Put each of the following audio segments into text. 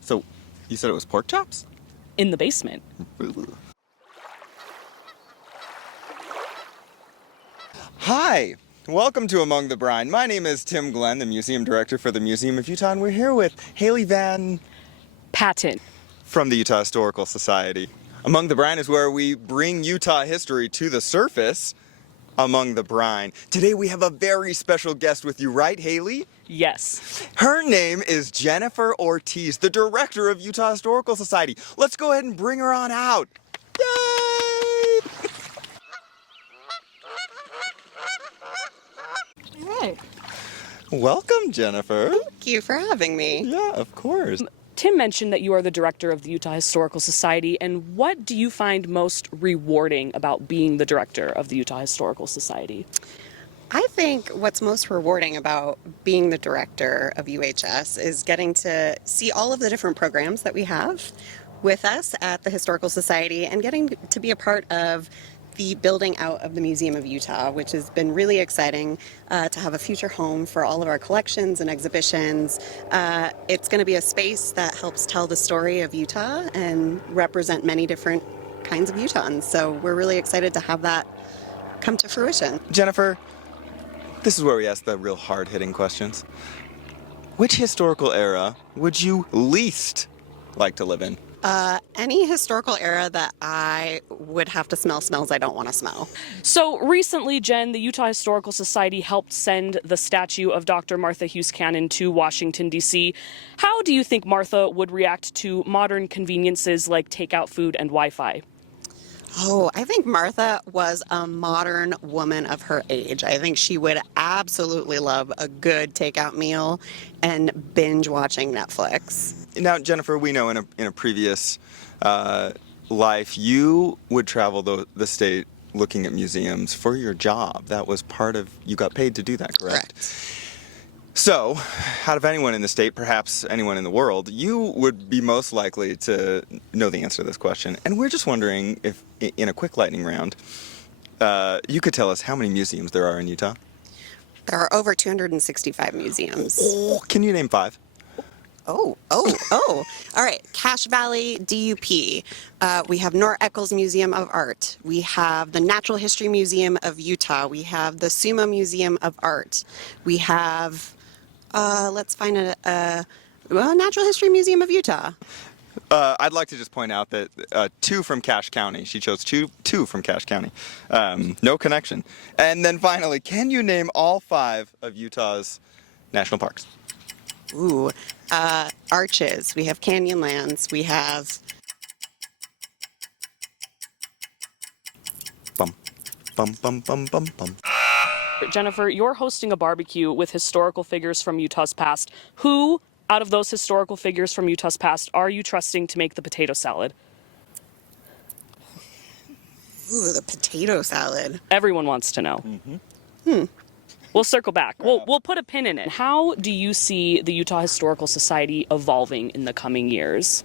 So, you said it was pork chops? In the basement. Hi! Welcome to Among the Brine. My name is Tim Glenn, the museum director for the Museum of Utah, and we're here with Haille VanPatten. From the Utah Historical Society. Among the Brine is where we bring Utah history to the surface. Among the Brine. Today we have a very special guest with you, right, Haille? Yes. Her name is Jennifer Ortiz, the director of Utah Historical Society. Let's go ahead and bring her on out. Yay! All right. Welcome, Jennifer. Thank you for having me. Yeah, of course. Tim mentioned that you are the director of the Utah Historical Society, and what do you find most rewarding about being the director of the Utah Historical Society? I think what's most rewarding about being the director of UHS is getting to see all of the different programs that we have with us at the Historical Society and getting to be a part of the building out of the Museum of Utah, which has been really exciting to have a future home for all of our collections and exhibitions. It's going to be a space that helps tell the story of Utah and represent many different kinds of Utahns. So we're really excited to have that come to fruition. Jennifer, this is where we ask the real hard-hitting questions. Which historical era would you least like to live in? Any historical era that I would have to smell smells I don't want to smell. So recently, Jen, the Utah Historical Society helped send the statue of Dr. Martha Hughes Cannon to Washington, D.C. How do you think Martha would react to modern conveniences like takeout food and Wi-Fi? Oh, I think Martha was a modern woman of her age. I think she would absolutely love a good takeout meal and binge watching Netflix. Now, Jennifer, we know in a previous life you would travel the state looking at museums for your job. That was part of, you got paid to do that, correct? So, out of anyone in the state, perhaps anyone in the world, you would be most likely to know the answer to this question. And we're just wondering if, in a quick lightning round, you could tell us how many museums there are in Utah? There are over 265 museums. Oh, can you name 5? Oh. All right. Cache Valley DUP. We have Nor Eccles Museum of Art. We have the Natural History Museum of Utah. We have the Summa Museum of Art. We have, let's find a Natural History Museum of Utah. I'd like to just point out that 2 from Cache County. She chose two from Cache County. No connection. And then finally, can you name all 5 of Utah's national parks? Ooh, Arches. We have Canyonlands. We have Bum, bum, bum, bum, bum, bum. Jennifer, you're hosting a barbecue with historical figures from Utah's past. Who, out of those historical figures from Utah's past, are you trusting to make the potato salad? ooh, the potato salad. Everyone wants to know. We'll circle back. We'll put a pin in it. How do you see the Utah Historical Society evolving in the coming years?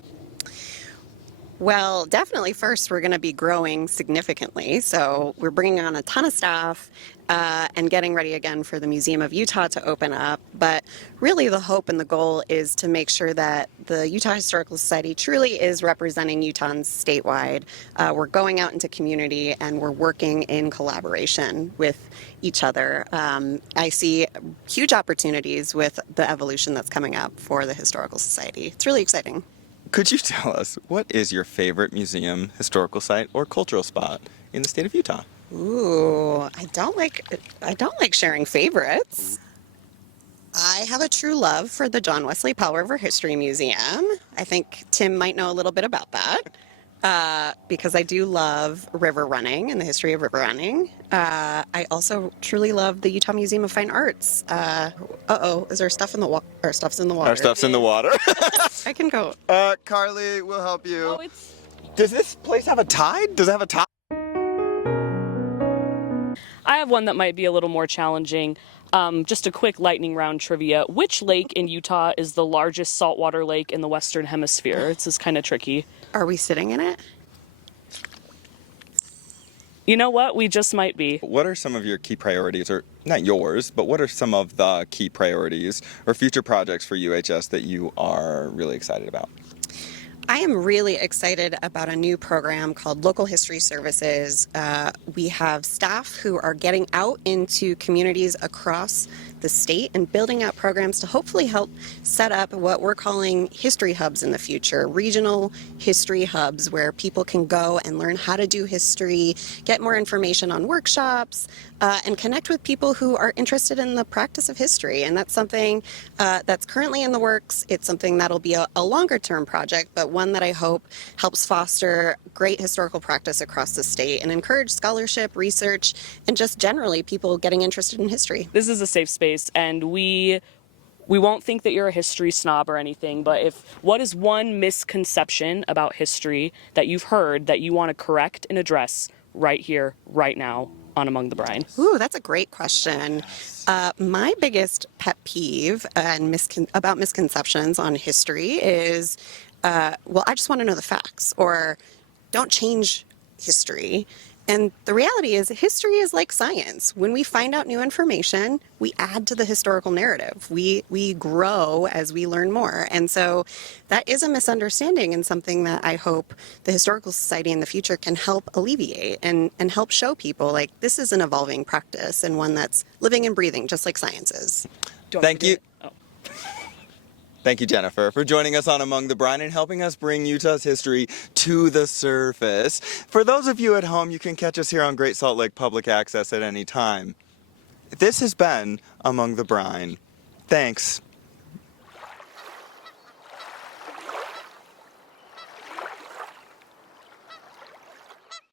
Well, definitely first we're going to be growing significantly. So we're bringing on a ton of staff and getting ready again for the Museum of Utah to open up. But really the hope and the goal is to make sure that the Utah Historical Society truly is representing Utahns statewide. We're going out into community and we're working in collaboration with each other. I see huge opportunities with the evolution that's coming up for the Historical Society. It's really exciting. Could you tell us, what is your favorite museum, historical site, or cultural spot in the state of Utah? Ooh, I don't like sharing favorites. I have a true love for the John Wesley Powell River History Museum. I think Tim might know a little bit about that because I do love river running and the history of river running. I also truly love the Utah Museum of Fine Arts. Is there stuff in the water? Our stuff's in the water. Our stuff's in the water. I can go. Carly, we'll help you. Oh, Does this place have a tide? Does it have a tide? I have one that might be a little more challenging. Just a quick lightning round trivia. Which lake in Utah is the largest saltwater lake in the Western Hemisphere? This is kind of tricky. Are we sitting in it? You know what? We just might be. What are some of your key priorities, or not yours, but what are some of the key priorities or future projects for UHS that you are really excited about? I am really excited about a new program called Local History Services. We have staff who are getting out into communities across the state and building out programs to hopefully help set up what we're calling history hubs in the future, regional history hubs where people can go and learn how to do history, get more information on workshops, and connect with people who are interested in the practice of history. And that's something that's currently in the works. It's something that'll be a longer term project, but one that I hope helps foster great historical practice across the state and encourage scholarship, research, and just generally people getting interested in history. This is a safe space, and we won't think that you're a history snob or anything, but what is one misconception about history that you've heard that you want to correct and address right here, right now on Among the Brine? Ooh, that's a great question. My biggest pet peeve and about misconceptions on history is, well, I just want to know the facts, or don't change history. And the reality is, history is like science. When we find out new information, we add to the historical narrative. We grow as we learn more. And so that is a misunderstanding, and something that I hope the Historical Society in the future can help alleviate and help show people like this is an evolving practice and one that's living and breathing just like science is. Thank you. Thank you, Jennifer, for joining us on Among the Brine and helping us bring Utah's history to the surface. For those of you at home, you can catch us here on Great Salt Lake Public Access at any time. This has been Among the Brine. Thanks.